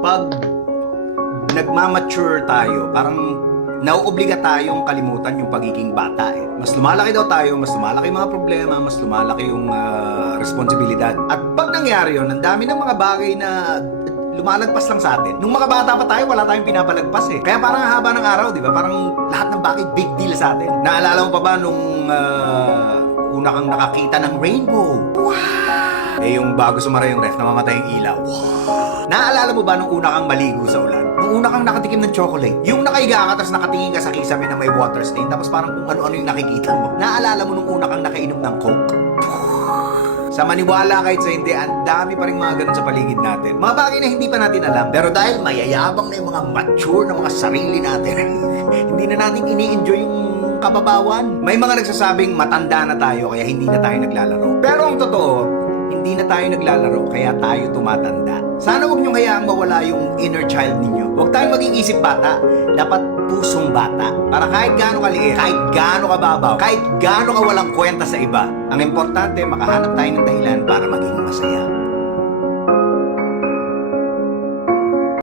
pag nagmamature tayo, parang nauobliga tayong kalimutan yung pagiging bata eh. Mas lumalaki daw tayo, mas lumalaki yung mga problema, mas lumalaki yung responsibilidad. At pag nangyari yun, ang dami ng mga bagay na lumalagpas lang sa atin. Nung mga bata pa tayo, wala tayong pinapalagpas eh. Kaya parang haba ng araw, di ba? Parang lahat ng bagay big deal sa atin. Naalala mo pa ba nung una kang nakakita ng rainbow? Wow! Eh yung bago sumara yung ref, namamatay yung ilaw. Wow! Naalala mo ba nung una kang maligo sa ulan? Nung una kang nakatikim ng chocolate? Yung nakahiga ka, tapos nakatingin ka sa kisame na may water stain, tapos parang kung ano-ano yung nakikita mo. Naalala mo nung una kang nakainom ng Coke? Sa maniwala kahit sa hindi, ang dami pa rin mga ganun sa paligid natin. Mga bagay na hindi pa natin alam. Pero dahil mayayabang na yung mga mature na mga sarili natin, hindi na natin ini-enjoy yung kababawan. May mga nagsasabing matanda na tayo kaya hindi na tayo naglalaro. Pero ang totoo, hindi na tayo naglalaro kaya tayo tumatanda. Sana huwag niyong hayaang mawala yung inner child ninyo. Huwag tayong maging isip bata. Dapat pusong bata. Para kahit gaano kaliit, kahit gaano kababaw, kahit gaano ka walang kwenta sa iba, ang importante, makahanap tayo ng dahilan para maging masaya.